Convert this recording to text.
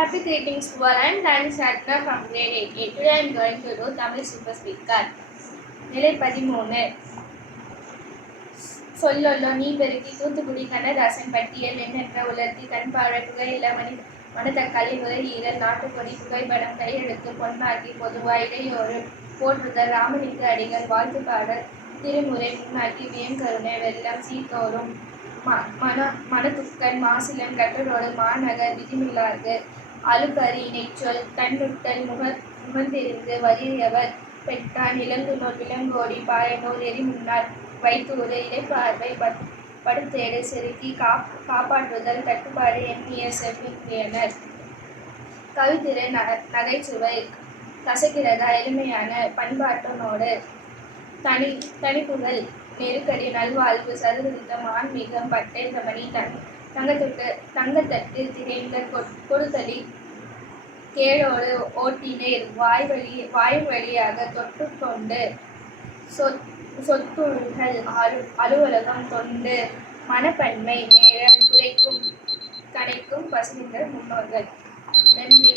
Happy greetings to all. I am Dani Satna from grade 8. Today I am going to do Tamil Super Speaker. நிலை 13 சொல்லொல்லோ நீ பெருக்கி தூத்துக்குடி கண்ணதாசன் பட்டியல் எண்ணற்ற உலர்த்தி கண்பாழ புகையில மணத்தக்காளி நுரையீரல் நாட்டுக்கொடி புகைப்படம் கையெழுத்து பொன்னாக்கி பொதுவா இடையோடு போற்றுதல் ராமலிங்க அடிகள் வாழ்த்து பாடல் திருமுறை முன்னாக்கி வியங்கருணை வெள்ளம் சீத்தோறும் மனத்துக்கன் மாசிலன் கட்டரோடு மாநகர் விதிமில்லார்க்கு அழுக்கறி இணைச்சொல் தன்னுட்டல் முகந்தெரிந்து வலியவர் பெற்றான் இளங்குனோர் விலங்கோடி பாயனோர் எரிமுன்னார் வைத்தூறு இடைப்பார்வை படுத்தேடு செருக்கி காப்பாற்றுதல் கட்டுப்பாடு எண்ணிய செவ்வியனர் கவித்திரை நகைச்சுவை கசக்கிறதா எளிமையான பண்பாட்டனோடு தனிப்புகள் நெருக்கடி நல்வாழ்வு சதுரதித்தம் ஆன்மீகம் பட்டேந்தமணி தங்கத்தட்டு திரைந்த கொடுத்தலி கேளோடு ஓட்டினேர் வாய் வழியாக தொட்டுக்கொண்டு சொத்துள்கள் அலுவலகம் தொண்டு மனப்பன்மை நேரம் குறைக்கும் கணைக்கும் பசுகின்ற முன்னோர்கள். நன்றி.